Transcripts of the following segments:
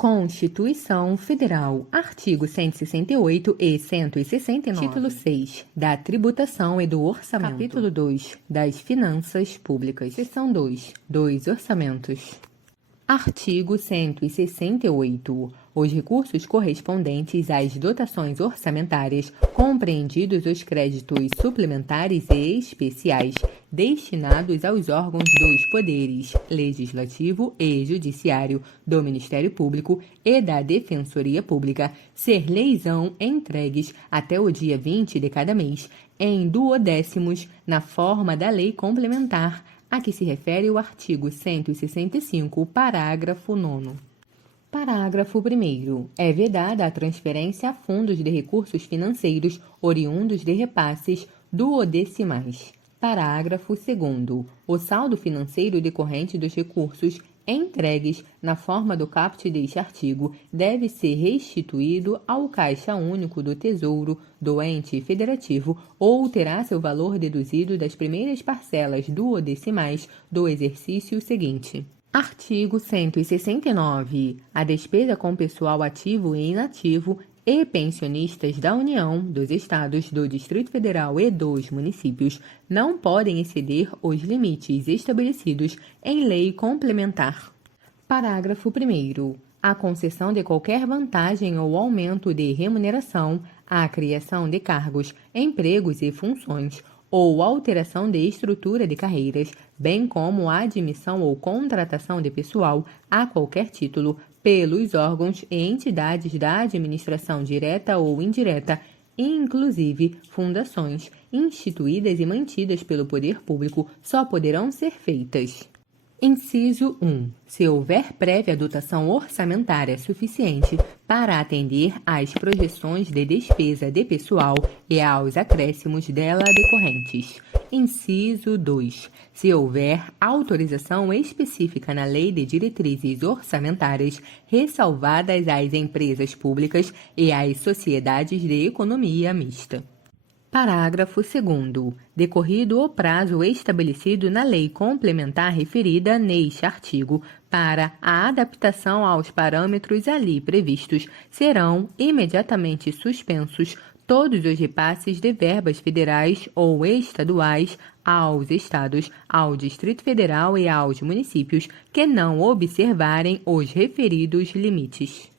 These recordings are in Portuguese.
Constituição Federal, artigo 168 e 169. Título 6. Da tributação e do orçamento. Capítulo 2. Das finanças públicas. Seção 2. Dos orçamentos. Artigo 168. Os recursos correspondentes às dotações orçamentárias, compreendidos os créditos suplementares e especiais, destinados aos órgãos dos poderes Legislativo e Judiciário, do Ministério Público e da Defensoria Pública, ser-lhes-ão entregues até o dia 20 de cada mês, em duodécimos, na forma da lei complementar, a que se refere o artigo 165, parágrafo 9º. Parágrafo 1º. É vedada a transferência a fundos de recursos financeiros oriundos de repasses duodecimais. Parágrafo 2º. O saldo financeiro decorrente dos recursos entregues na forma do caput deste artigo deve ser restituído ao Caixa Único do Tesouro do ente federativo ou terá seu valor deduzido das primeiras parcelas duodecimais do exercício seguinte. Artigo 169. A despesa com pessoal ativo e inativo e pensionistas da União, dos Estados, do Distrito Federal e dos municípios não podem exceder os limites estabelecidos em lei complementar. Parágrafo 1º. A concessão de qualquer vantagem ou aumento de remuneração, a criação de cargos, empregos e funções, ou alteração de estrutura de carreiras, bem como a admissão ou contratação de pessoal a qualquer título pelos órgãos e entidades da administração direta ou indireta, inclusive fundações, instituídas e mantidas pelo poder público, só poderão ser feitas. Inciso 1. Se houver prévia dotação orçamentária suficiente para atender às projeções de despesa de pessoal e aos acréscimos dela decorrentes. Inciso 2. Se houver autorização específica na Lei de Diretrizes Orçamentárias, ressalvadas às empresas públicas e às sociedades de economia mista. Parágrafo 2º. Decorrido o prazo estabelecido na lei complementar referida neste artigo para a adaptação aos parâmetros ali previstos, serão imediatamente suspensos todos os repasses de verbas federais ou estaduais aos estados, ao Distrito Federal e aos municípios que não observarem os referidos limites.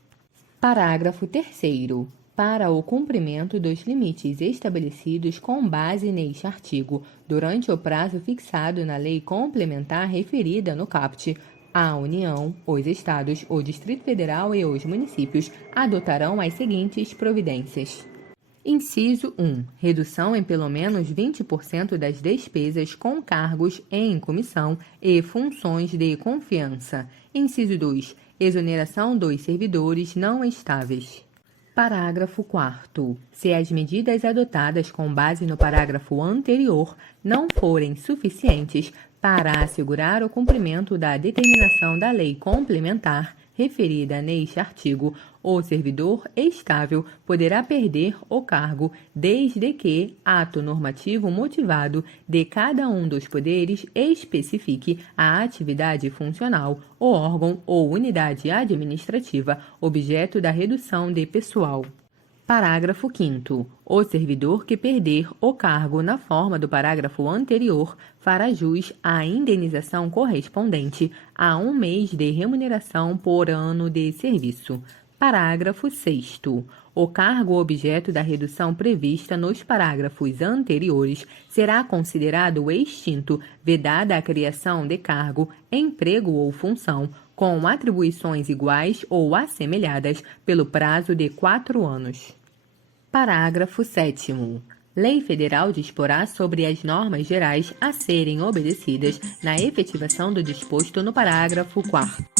Parágrafo 3º. Para o cumprimento dos limites estabelecidos com base neste artigo, durante o prazo fixado na lei complementar referida no caput, a União, os Estados, o Distrito Federal e os municípios adotarão as seguintes providências. Inciso 1. Redução em pelo menos 20% das despesas com cargos em comissão e funções de confiança. Inciso 2. Exoneração dos servidores não estáveis. Parágrafo 4º. Se as medidas adotadas com base no parágrafo anterior não forem suficientes para assegurar o cumprimento da determinação da lei complementar referida neste artigo, o servidor estável poderá perder o cargo desde que ato normativo motivado de cada um dos poderes especifique a atividade funcional, o órgão ou unidade administrativa objeto da redução de pessoal. Parágrafo 5º. O servidor que perder o cargo na forma do parágrafo anterior fará jus à indenização correspondente a 1 mês de remuneração por ano de serviço. Parágrafo 6º. O cargo objeto da redução prevista nos parágrafos anteriores será considerado extinto, vedada a criação de cargo, emprego ou função, com atribuições iguais ou assemelhadas, pelo prazo de 4 anos. Parágrafo 7º. Lei Federal disporá sobre as normas gerais a serem obedecidas na efetivação do disposto no parágrafo 4º.